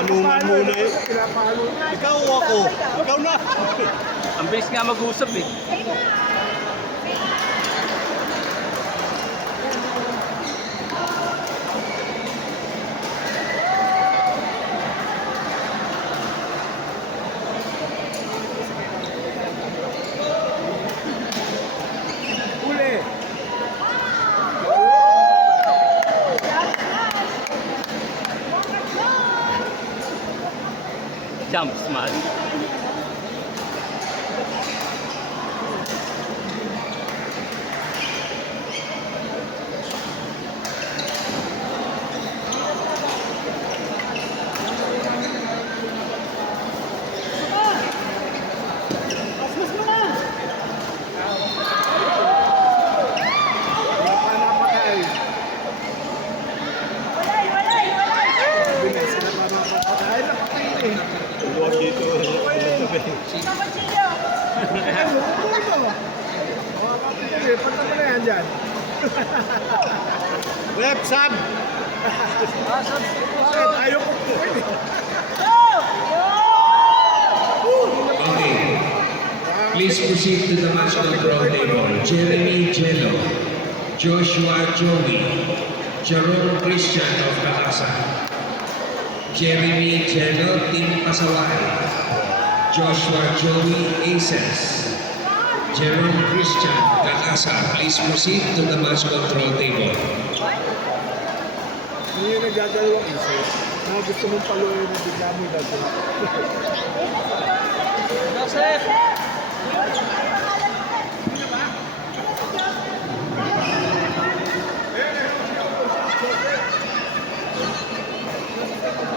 Tanungan muna eh. Ikaw o ako? Ikaw na. Ang bilis nga mag-usap eh. Jump smart. Luwag dito. Rep, Sam! Ayaw ko po. Okay. Please proceed to the match control table. Jeremy Jello, Joshua Joey, Jerome Christian of Calasa. Jeremy Jello, Team Pasaway. Joshua Joey, Aces. Jerome Christian, Calasa. Please proceed to the match control table. Hindi yung nagdadalawang isa. Gusto mong paluin na bigla mo yung dalawa. Joseph!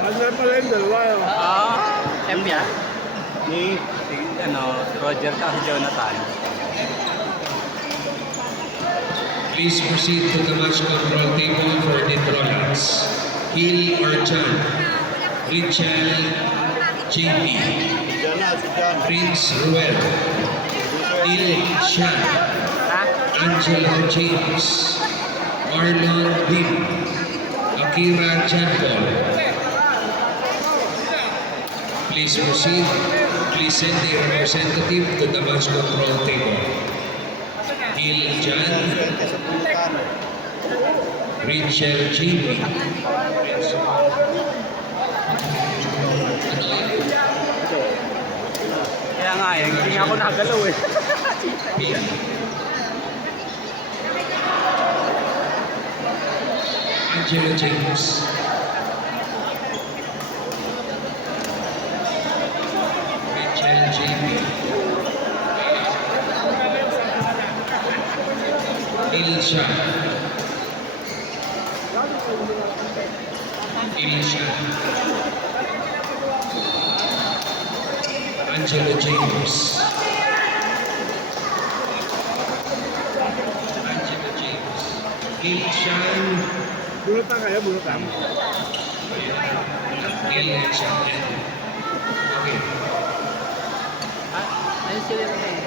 Ano na pala yung dalawa yun? M yan? Si Roger ka, si Jonathan. Please proceed to the match control table for the drawings. Hill Orchan, Richel JP, Diyan na, si John. Prince Ruel, Neil Shan, Angelo James, Arlon Lim, Akira Janpol. Please proceed. Please send a representative to the match control table. Neil Jan, Richel JP. Kaya nga eh, hindi nga ako nagalaw eh. Angelo James. Richel JP. Ilsha. Ilsha. Angelo James. Angelo James. Ilshan. Bunutan kayo, bunutan. Ilshan. Okay. Ayun sila na eh.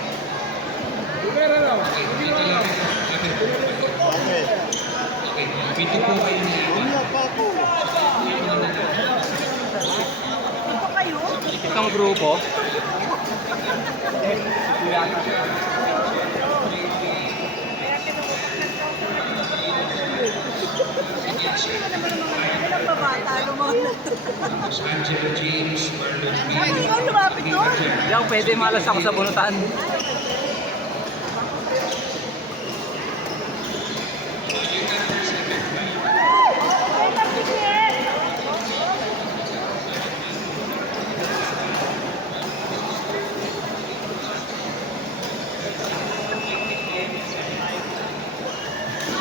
Pumera lang. Okay, dito lang. Okay. Okay, dito po kayo niya. Umiyak pa ako. Itong grupo. Angelo James, Marlon B. Ikaw lumapit doon. Hindi ako pwede malas ako sa bunutan.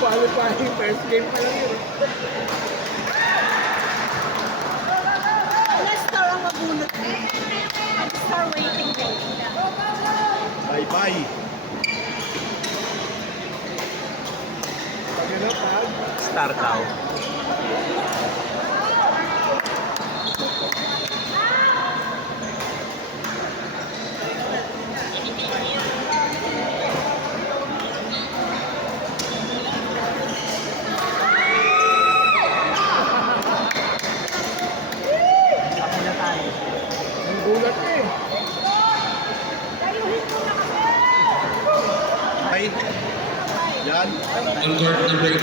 Qualifying first game pa lang yun. Last star ang mabunot. Star waiting day. Bye-bye. Pag ano, pag? Star cow. Yan. On court number 8.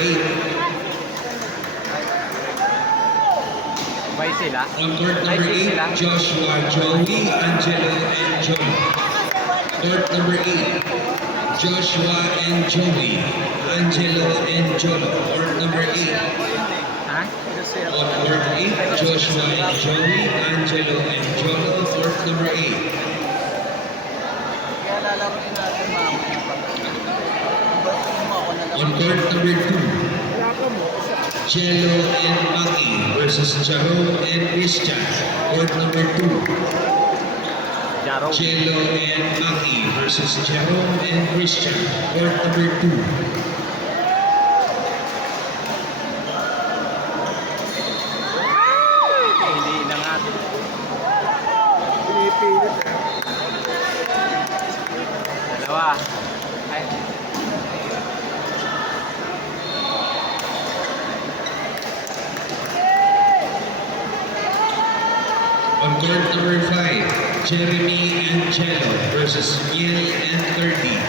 Bay sila. On court number 8, Joshua, Joey, Angelo, and Joey. Court number 8, Joshua and Joey, Angelo and Jolo. Court number 8. Ha? On court 8, Joshua and Joey, Angelo and Jolo. Court number 8. Kaya lalamunin natin On court number 2, Wala ka mo. Jello and Maki versus Jaro and Christian. Court number 2, Jaro. Jello and Maki versus Jaro and Christian. Court number 2. Hindi na nga. Pinipilit eh. Dalawa. Ay. On court number 5, Jeremy and Jello versus Miel and 30.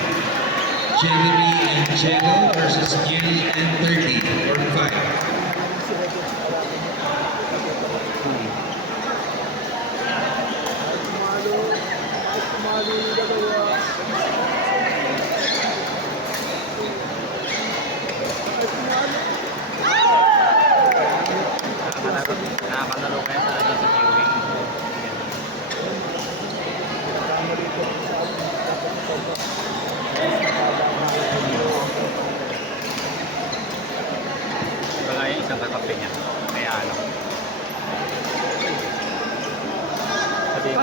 Jeremy and Jello versus Miel and 30. Court 5. Tumalo yung dalawa. Nakakalaro kayo talaga sa viewing. Iba nga yung isang kakape niya. Kaya ano. Sabi mo.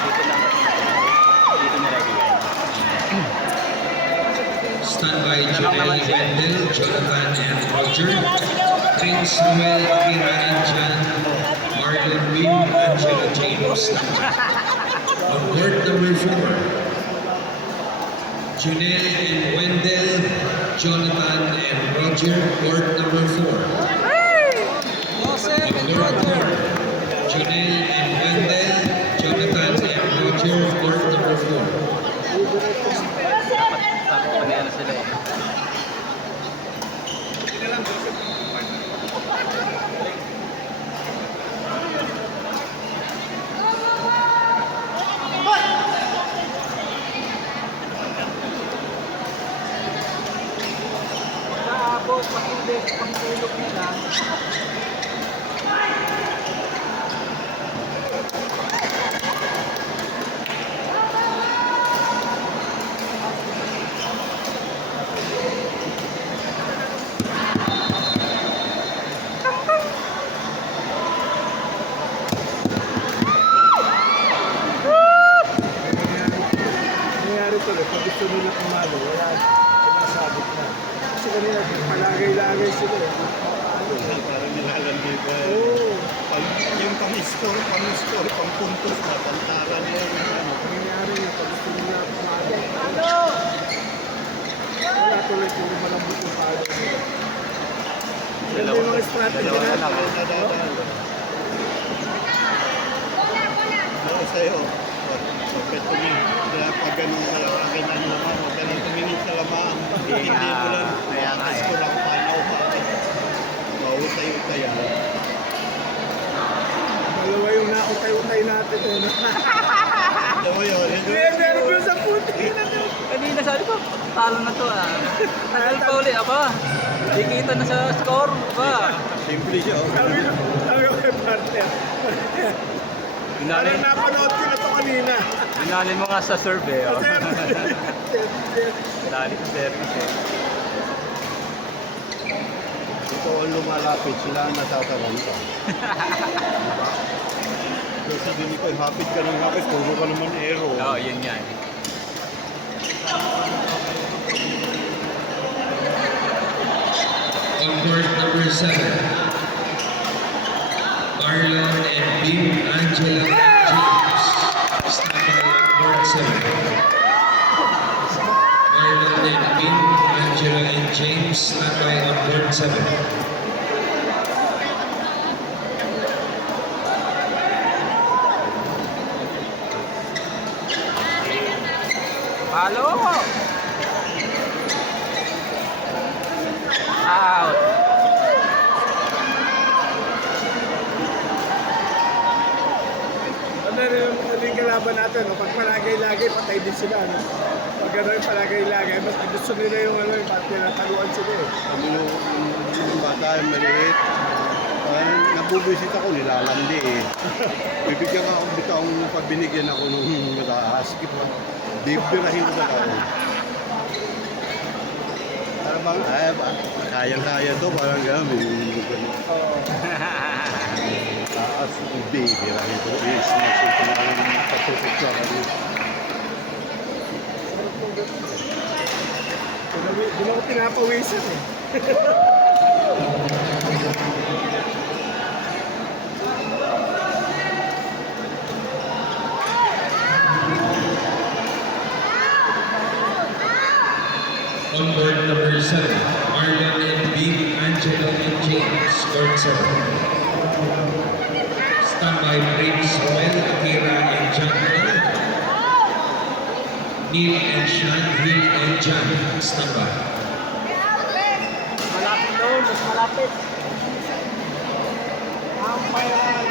Dito lang. Dito nilagay yan. Stand by Janelle Wendell, Jonathan and Roger. Prince Noel, Kira and Jan. Marlon Lim, Angelo James. On court number 4, Janelle and Wendell, Jonathan and Roger. Court number 4. On court 4, Janelle and Wendell, Jonathan and Roger. Court number 4. Dapat pangyari sila eh. Tapos, pag hindi, pang tulog nila. Nangyari ko rin, pag gusto nila tumalo, wala, sinasabit na. Kasi kanina, palagay-lagay sila eh. Parang nilalandi ba? Oo. Yung pang-score, pang-puntos na, pantaran mo yung ano. Nangyari na, pag gusto nila tumalo. Wala tuloy kung malambot yung palo nila. Ganda yung mga strategy Dalawa na lang. natin. Ako sa'yo, bakit tumingin? Kaya pag ganun ka lang, ganun naman, huwag ka nang tumingin sa lamaan. Hindi mo lang, Kaya nga eh. score ang panaw pa. Mautay-utay mo. Dalawa yung nautay-utay natin eh. Alam mo yun, Meron ko sa puti na to. Kanina sabi ko, talo na to ah. Tagal pa uli, aba. Di kita na sa score, aba. simple siya. oh. Sabi ko kay partner. Parang napanood ko na to kanina. Binalin mo nga sa serve eh. Oh. Sir, Binalin sa service eh. Ito ang lumalapit, sila ang natataranta. Diba? So sabihin ko, hapit ka ng hapit, puro ka naman aero. Oo, yun nga eh. On court number 7, Marlon and Bim, Angela and James. Stand by on court 7. Marlon and Bim, Angela and James. Stand by on court 7. Halo! Out! Ano rin yung muling kalaban natin, no? Pag palagay-lagay, patay din sila, no? Pag gano'n palagay-lagay, mas gusto nila yung ano, yung pinataluan sila eh. Kami yung bata, yung maliit. Nabubisit ako, nilalandi eh. Bibigyan ako bitaong pag binigyan ako nung mataas. Bibirahin ko na ako. Para bang, kaya-kaya to, parang gano'n. Taas, bibirahin ko. Ismasin ko na lang patusok sa kanya. Di ba ko pinapawisan eh. On board number 7, Marlon and Viv, Angelo and James, court 7. Standby Prince Joel, Akira and John Paul. Neil and Sean, Will and John, standby. Malapit doon, mas malapit. Ang bayan.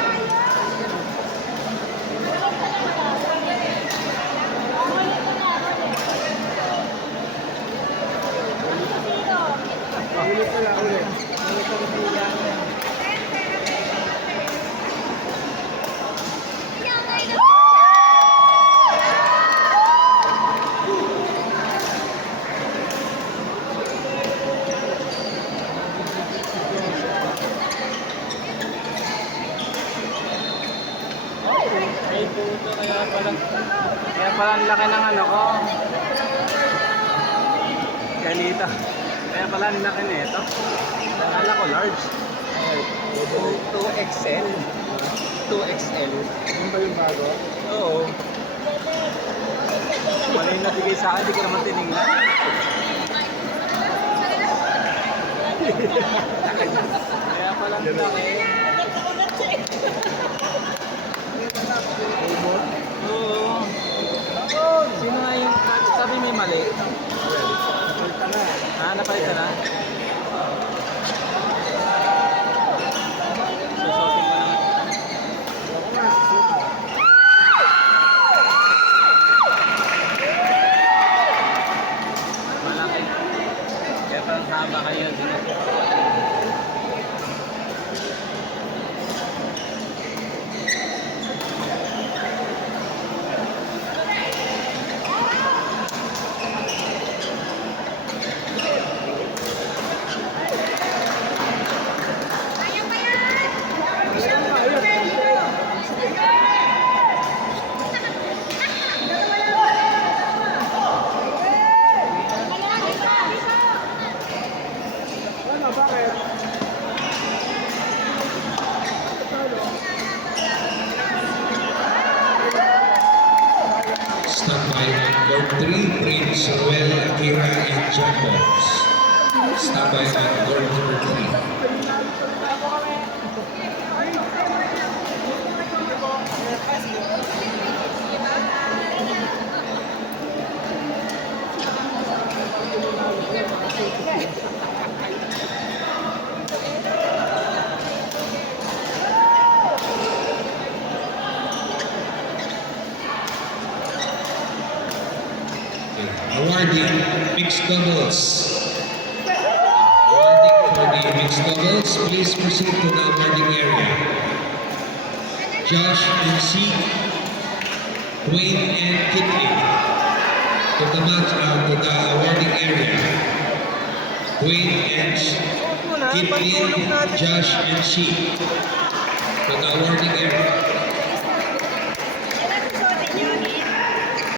Ulit ka lang, ulit. Ulit ka lang. Ay, puto, kaya pala ang laki ng ano ko. Ganito. Kaya pala ang laki nito. Akala ko large. 2XL. 2XL. Ano ba yung bago? Oo. Wala yung nabigay sa akin, hindi ko naman tinignan. Kaya pala ang laki. Oo. Sino nga yung sabi may mali? Napalta na. Napalitan na? Susutin ko naman. Ako na. Malaki. Kaya parang haba kayo. Ano, bakit? Standby on court 3, Prince Joel, Akira and John Bones. Standby on court number 3. Awarding mixed doubles. Awarding for the mixed doubles, please proceed to the awarding area. Josh and C, Dwayne and Kitley. To the awarding area. Dwayne and Kitley, Josh and C. To the awarding area.